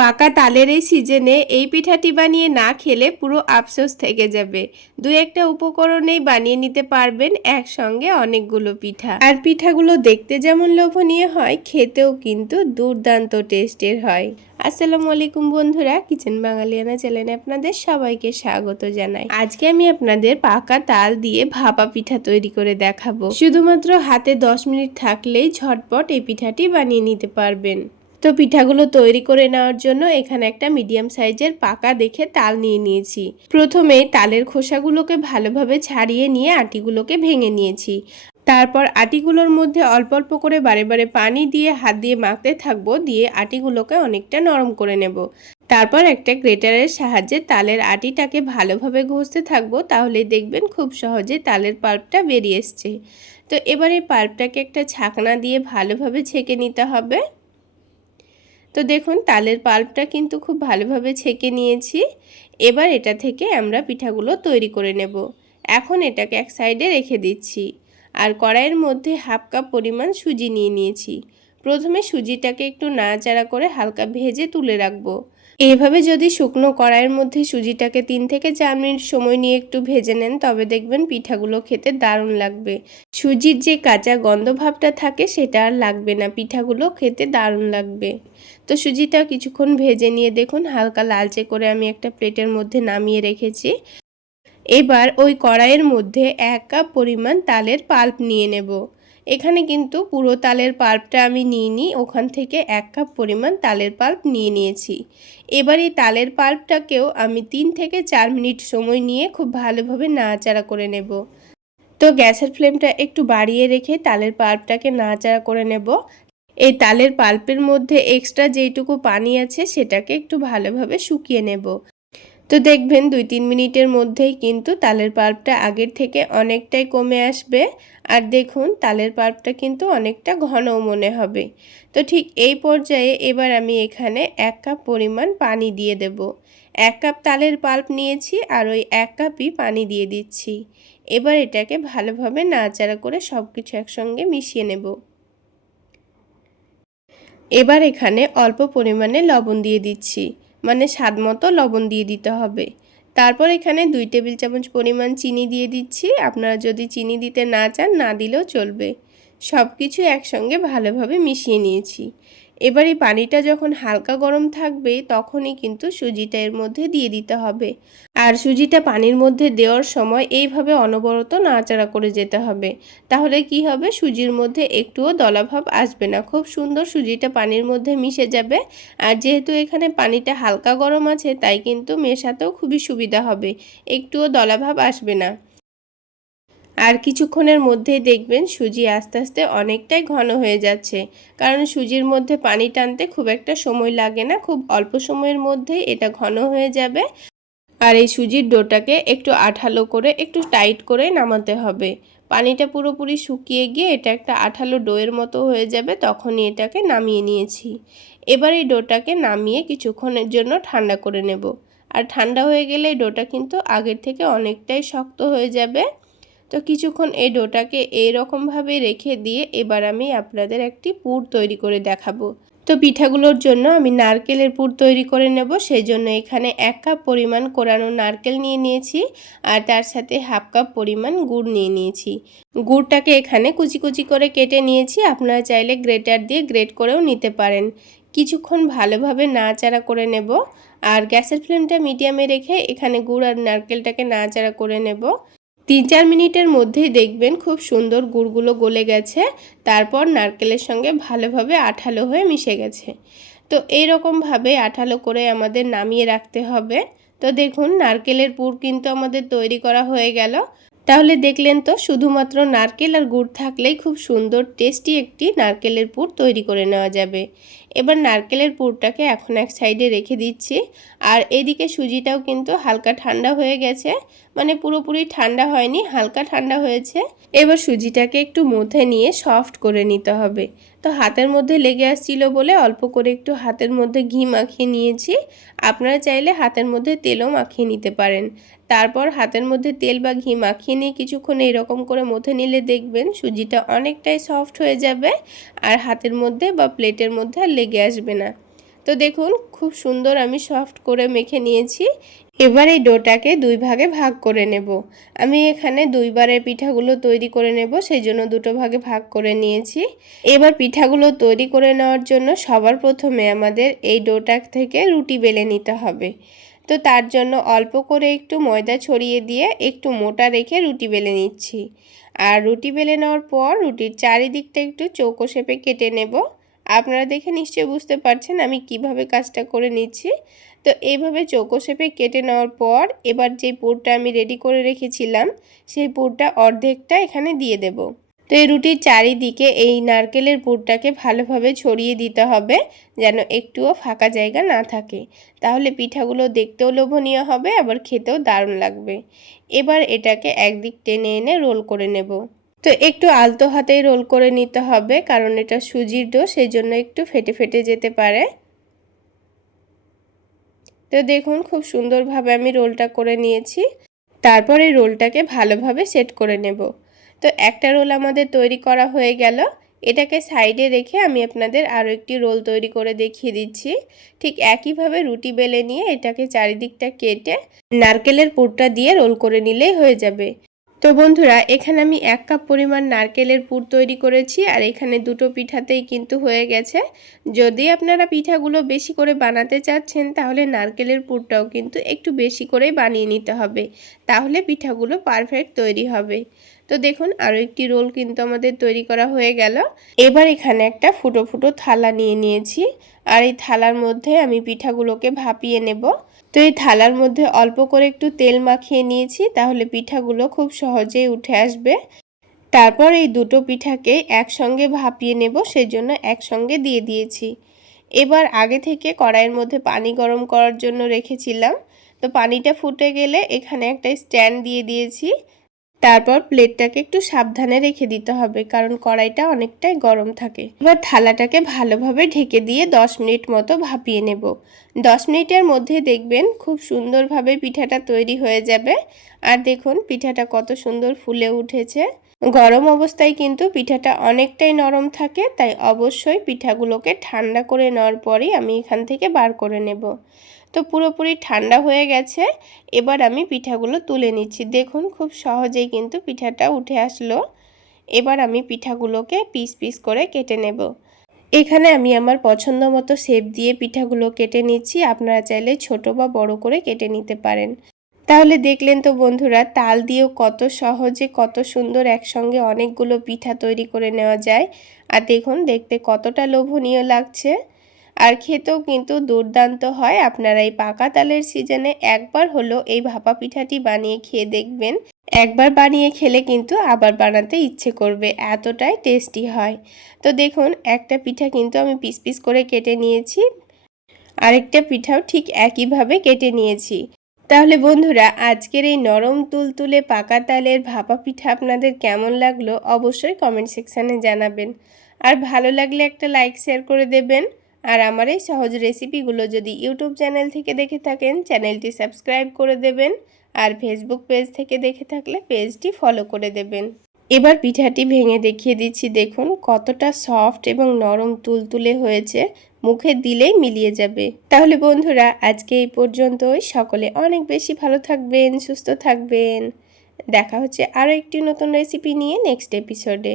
পাকা তালের এই সিজনে এই পিঠাটি বানিয়ে না খেলে পুরো আফসোস থেকে যাবে। দু একটা উপকরণেই বানিয়ে নিতে পারবেন একসঙ্গে অনেকগুলো পিঠা। আর পিঠাগুলো দেখতে যেমন লোভনীয় হয়, খেতেও কিন্তু দুর্দান্ত টেস্টের হয়। আসসালামু আলাইকুম বন্ধুরা, কিচেন বাঙালিয়ানা চ্যানেলে আপনাদের সবাইকে স্বাগত জানাই। আজকে আমি আপনাদের পাকা তাল দিয়ে ভাপা পিঠা তৈরি করে দেখাবো। শুধুমাত্র হাতে 10 মিনিট থাকলেই ঝটপট এই পিঠাটি বানিয়ে নিতে পারবেন। তো পিঠাগুলো তৈরি করে নেওয়ার জন্য এখানে একটা মিডিয়াম সাইজের পাকা দেখে তাল নিয়ে নিয়েছি। প্রথমে তালের খোসাগুলোকে ভালোভাবে ছাড়িয়ে নিয়ে আটিগুলোকে ভেঙে নিয়েছি। তারপর আটিগুলোর মধ্যে অল্প অল্প করে বারে বারে পানি দিয়ে হাত দিয়ে মাখতে থাকব, দিয়ে আটিগুলোকে অনেকটা নরম করে নেব। তারপর একটা গ্রেটারের সাহায্যে তালের আটিটাকে ভালোভাবে ঘষতে থাকব, তাহলে দেখবেন খুব সহজে তালের পাল্পটা বেরিয়ে এসছে। তো এবার পাল্পটাকে একটা ছাকনা দিয়ে ভালোভাবে ছেঁকে নিতে হবে। তো দেখুন, তালের পাল্পটা কিন্তু খুব ভালোভাবে ছেঁকে নিয়েছি। এবার এটা থেকে আমরা পিঠাগুলো তৈরি করে নেব। এখন এটাকে এক সাইডে রেখে দিচ্ছি। আর কড়াইয়ের মধ্যে হাফ কাপ পরিমাণ সুজি নিয়ে নিয়েছি। প্রথমে সুজিটাকে একটু নাড়াচাড়া করে হালকা ভেজে তুলে রাখব। এইভাবে যদি শুকনো কড়াইয়ের মধ্যে সুজিটাকে তিন থেকে চার মিনিট সময় নিয়ে একটু ভেজে নেন, তবে দেখবেন পিঠাগুলো খেতে দারুণ লাগবে। সুজির যে কাঁচা গন্ধ ভাবটা থাকে, সেটা আর লাগবে না। পিঠাগুলো খেতে দারুণ লাগবে। তো সুজিটা কিছুক্ষণ ভেজে নিয়ে দেখুন, হালকা লালচে করে আমি একটা প্লেটের মধ্যে নামিয়ে রেখেছি। এবার ওই কড়াইয়ের মধ্যে এক কাপ পরিমাণ তালের পাল্প নিয়ে নেব। এখানে কিন্তু পুরো তালের পাল্পটা আমি নিইনি ওখান থেকে এক কাপ পরিমাণ তালের পাল্প নিয়ে নিয়েছি। এবার এই তালের পাল্পটাকেও আমি তিন থেকে চার মিনিট সময় নিয়ে খুব ভালোভাবে নাড়াচাড়া করে নেব। তো গ্যাসের ফ্লেমটা একটু বাড়িয়ে রেখে তালের পাল্পটাকে নাড়াচাড়া করে নেব। এই তালের পাল্পের মধ্যে এক্সট্রা যেইটুকু পানি আছে সেটাকে একটু ভালোভাবে শুকিয়ে নেব। তো দেখবেন দুই তিন মিনিটের মধ্যেই কিন্তু তালের পাল্পটা আগের থেকে অনেকটাই কমে আসবে। আর দেখুন, তালের পাল্পটা কিন্তু অনেকটা ঘনও মনে হবে। তো ঠিক এই পর্যায়ে এবার আমি এখানে এক কাপ পরিমাণ পানি দিয়ে দেব। এক কাপ তালের পাল্প নিয়েছি আর ওই এক কাপই পানি দিয়ে দিচ্ছি। এবার এটাকে ভালোভাবে নাড়াচাড়া করে সব কিছু একসঙ্গে মিশিয়ে নেব। এবার এখানে অল্প পরিমাণে লবণ দিয়ে দিচ্ছি। মানে স্বাদ মতো লবণ দিয়ে দিতে হবে। তারপর এখানে দুই টেবিল চামচ পরিমাণ চিনি দিয়ে দিচ্ছি। আপনারা যদি চিনি দিতে না চান, না দিলেও চলবে। সব কিছু একসঙ্গে ভালোভাবে মিশিয়ে নিয়েছি। এবার পানিটা যখন হালকা গরম থাকবে, তখনই কিন্তু সুজিটা এর মধ্যে দিয়ে দিতে হবে। আর সুজিটা পানির মধ্যে দেওয়ার সময় এইভাবে অনবরত নাড়াচাড়া করে যেতে হবে। তাহলে কি হবে? সুজির মধ্যে একটুও দলাভাব আসবে না। খুব সুন্দর সুজিটা পানির মধ্যে মিশে যাবে। আর যেহেতু এখানে পানিটা হালকা গরম আছে, তাই কিন্তু মেশাতেও খুবই সুবিধা হবে। একটুও দলাভাব আসবে না। আর কিছুক্ষণের মধ্যেই দেখবেন সুজি আস্তে আস্তে অনেকটাই ঘন হয়ে যাচ্ছে। কারণ সুজির মধ্যে পানি টানতে খুব একটা সময় লাগে না, খুব অল্প সময়ের মধ্যেই এটা ঘন হয়ে যাবে। আর এই সুজির ডোটাকে একটু আঠালো করে, একটু টাইট করে নামাতে হবে। পানিটা পুরোপুরি শুকিয়ে গিয়ে এটা একটা আঠালো ডোয়ের মতো হয়ে যাবে, তখনই এটাকে নামিয়ে নিয়েছি। এবার এই ডোটাকে নামিয়ে কিছুক্ষণের জন্য ঠান্ডা করে নেব। আর ঠান্ডা হয়ে গেলে ডোটা কিন্তু আগের থেকে অনেকটাই শক্ত হয়ে যাবে। তো কিছুক্ষণ এই ডোটাকে এইরকমভাবে রেখে দিয়ে এবার আমি আপনাদের একটি পুর তৈরি করে দেখাবো। তো পিঠাগুলোর জন্য আমি নারকেলের পুর তৈরি করে নেব। সেই জন্য এখানে এক কাপ পরিমাণ কোরানো নারকেল নিয়ে নিয়েছি আর তার সাথে হাফ কাপ পরিমাণ গুড় নিয়ে নিয়েছি। গুড়টাকে এখানে কুচি কুচি করে কেটে নিয়েছি। আপনারা চাইলে গ্রেটার দিয়ে গ্রেট করেও নিতে পারেন। কিছুক্ষণ ভালোভাবে নাড়াচাড়া করে নেব। আর গ্যাসের ফ্লেমটা মিডিয়ামে রেখে এখানে গুড় আর নারকেলটাকে নাড়াচাড়া করে নেব। তিন চার মিনিটের মধ্যেই দেখবেন খুব সুন্দর গুড়গুলো গলে গেছে, তারপর নারকেলের সঙ্গে ভালোভাবে আঠালো হয়ে মিশে গেছে। তো এই এইরকমভাবে আঠালো করে আমাদের নামিয়ে রাখতে হবে। তো দেখুন, নারকেলের পুর কিন্তু আমাদের তৈরি করা হয়ে গেল। তাহলে দেখলেন তো, শুধুমাত্র নারকেল আর গুড় থাকলেই খুব সুন্দর, টেস্টি একটি নারকেলের পুর তৈরি করে নেওয়া যাবে। এবার নারকেলের পুরটাকে এখন এক সাইডে রেখে দিচ্ছি। আর এদিকে সুজিটাও কিন্তু হালকা ঠান্ডা হয়ে গেছে। মানে পুরোপুরি ঠান্ডা হয়নি, হালকা ঠান্ডা হয়েছে। এবার সুজিটাকে একটু মধ্যে নিয়ে সফট করে নিতে হবে। তো হাতের মধ্যে লেগে আসছিল বলে অল্প করে একটু হাতের মধ্যে ঘি মাখিয়ে নিয়েছি। আপনারা চাইলে হাতের মধ্যে তেলও মাখিয়ে নিতে পারেন। তারপর হাতের মধ্যে তেল বা ঘি মাখিয়ে নিয়ে কিছুক্ষণ এরকম করে মথে নিলে দেখবেন সুজিটা অনেকটাই সফট হয়ে যাবে আর হাতের মধ্যে বা প্লেটের মধ্যে আর লেগে আসবে না। তো দেখুন, খুব সুন্দর আমি সফট করে মেখে নিয়েছি। এবার এই ডোটাকে দুই ভাগে ভাগ করে নেব। আমি এখানে দুইবারের পিঠাগুলো তৈরি করে নেব সেই জন্য দুটো ভাগে ভাগ করে নিয়েছি। এবার পিঠাগুলো তৈরি করে নেওয়ার জন্য সবার প্রথমে আমাদের এই ডোটা থেকে রুটি বেলে নিতে হবে। তো তার জন্য অল্প করে একটু ময়দা ছড়িয়ে দিয়ে একটু মোটা রেখে রুটি বেলে নিচ্ছি। আর রুটি বেলে নেওয়ার পর রুটির চারিদিকটা একটু চৌকো শেপে কেটে নেব। আপনারা দেখে নিশ্চয়ই বুঝতে পারছেন আমি কীভাবে কাজটা করে নিচ্ছি। তো এইভাবে চৌকো শেপে কেটে নেওয়ার পর এবার যে পুরটা আমি রেডি করে রেখেছিলাম, সেই পুরটা অর্ধেকটা এখানে দিয়ে দেব। তো এই রুটির চারিদিকে এই নারকেলের পুরটাকে ভালোভাবে ছড়িয়ে দিতে হবে, যেন একটুও ফাঁকা জায়গা না থাকে। তাহলে পিঠাগুলো দেখতেও লোভনীয় হবে, আবার খেতেও দারুণ লাগবে। এবার এটাকে একদিক টেনে এনে রোল করে নেব। তো একটু আলতো হাতেই রোল করে নিতে হবে, কারণ এটা সুজির ডো, সেই জন্য একটু ফেটে ফেটে যেতে পারে। তো দেখুন খুব সুন্দরভাবে আমি রোলটা করে নিয়েছি। তারপরে রোলটাকে ভালোভাবে সেট করে নেব। তো একটা রোল আমাদের তৈরি করা হয়ে গেল। এটাকে সাইডে রেখে আমি আপনাদের আরও একটি রোল তৈরি করে দেখিয়ে দিচ্ছি। ঠিক একইভাবে রুটি বেলে নিয়ে এটাকে চারিদিকটা কেটে নারকেলের পুরটা দিয়ে রোল করে নিলেই হয়ে যাবে। তো বন্ধুরা, এখানে আমি এক কাপ পরিমাণ নারকেলের পুর তৈরি করেছি আর এখানে দুটো পিঠাতেই কিন্তু হয়ে গেছে। যদি আপনারা পিঠাগুলো বেশি করে বানাতে চাচ্ছেন, তাহলে নারকেলের পুরটাও কিন্তু একটু বেশি করে বানিয়ে নিতে হবে। তাহলে পিঠাগুলো পারফেক্ট তৈরি হবে। তো দেখুন আরও একটি রোল কিন্তু আমাদের তৈরি করা হয়ে গেল। এবার এখানে একটা ফুটো ফুটো থালা নিয়ে নিয়েছি। আর এই থালার মধ্যে আমি পিঠাগুলোকে ভাপিয়ে নেব। তো এই থালার মধ্যে অল্প করে একটু তেল মাখিয়ে নিয়েছি, তাহলে পিঠাগুলো খুব সহজেই উঠে আসবে। তারপর এই দুটো পিঠাকে একসঙ্গে ভাপিয়ে নেব, সেজন্য একসঙ্গে দিয়ে দিয়েছি। এবার আগে থেকে কড়াইয়ের মধ্যে পানি গরম করার জন্য রেখেছিলাম। তো পানিটা ফুটে গেলে এখানে একটা স্ট্যান্ড দিয়ে দিয়েছি। তারপর প্লেটটাকে একটু সাবধানে রেখে দিতে হবে, কারণ কড়াইটা অনেকটাই গরম থাকে। এবার থালাটাকে ভালোভাবে ঢেকে দিয়ে দশ মিনিট মতো ভাপিয়ে নেব। দশ মিনিটের মধ্যে দেখবেন খুব সুন্দরভাবে পিঠাটা তৈরি হয়ে যাবে। আর দেখুন, পিঠাটা কত সুন্দর ফুলে উঠেছে। গরম অবস্থায় কিন্তু পিঠাটা অনেকটাই নরম থাকে, তাই অবশ্যই পিঠাগুলোকে ঠান্ডা করে নেওয়ার পরেই আমি এখান থেকে বার করে নেব। তো পুরোপুরি ঠান্ডা হয়ে গেছে। এবার আমি পিঠাগুলো তুলে নিচ্ছি। দেখুন, খুব সহজেই কিন্তু পিঠাটা উঠে আসলো। এবার আমি পিঠাগুলোকে পিস পিস করে কেটে নেব। এখানে আমি আমার পছন্দ মতো শেপ দিয়ে পিঠাগুলো কেটে নিচ্ছি। আপনারা চাইলে ছোট বা বড় করে কেটে নিতে পারেন। তাহলে দেখলেন তো বন্ধুরা, তাল দিয়েও কত সহজে, কত সুন্দর একসঙ্গে অনেকগুলো পিঠা তৈরি করে নেওয়া যায়। আর দেখুন, দেখতে কতটা লোভনীয় লাগছে। আর খেতেও কিন্তু দুর্দান্ত হয়। আপনারা এই পাকা তালের সিজনে একবার হলো এই ভাপা পিঠাটি বানিয়ে খেয়ে দেখবেন। একবার বানিয়ে খেলে কিন্তু আবার বানাতে ইচ্ছে করবে, এতটাই টেস্টি হয়। তো দেখুন, একটা পিঠা কিন্তু আমি পিস পিস করে কেটে নিয়েছি। আরেকটা পিঠাও ঠিক একইভাবে কেটে নিয়েছি। তাহলে বন্ধুরা, আজকের এই নরম তুলতুলে পাকা তালের ভাপা পিঠা আপনাদের কেমন লাগল অবশ্যই কমেন্ট সেকশানে জানাবেন। আর ভালো লাগলে একটা লাইক শেয়ার করে দেবেন। আর আমার এই সহজ রেসিপিগুলো যদি ইউটিউব চ্যানেল থেকে দেখে থাকেন, চ্যানেলটি সাবস্ক্রাইব করে দেবেন আর ফেসবুক পেজ থেকে দেখে থাকলে পেজটি ফলো করে দেবেন। এবার পিঠাটি ভেঙে দেখিয়ে দিচ্ছি, দেখুন কতটা সফট এবং নরম তুলতুলে হয়েছে, মুখে দিলেই মিলিয়ে যাবে। তাহলে বন্ধুরা, আজকে এই পর্যন্তই। সকলে অনেক বেশি ভালো থাকবেন, সুস্থ থাকবেন। দেখা হচ্ছে আরও একটি নতুন রেসিপি নিয়ে নেক্সট এপিসোডে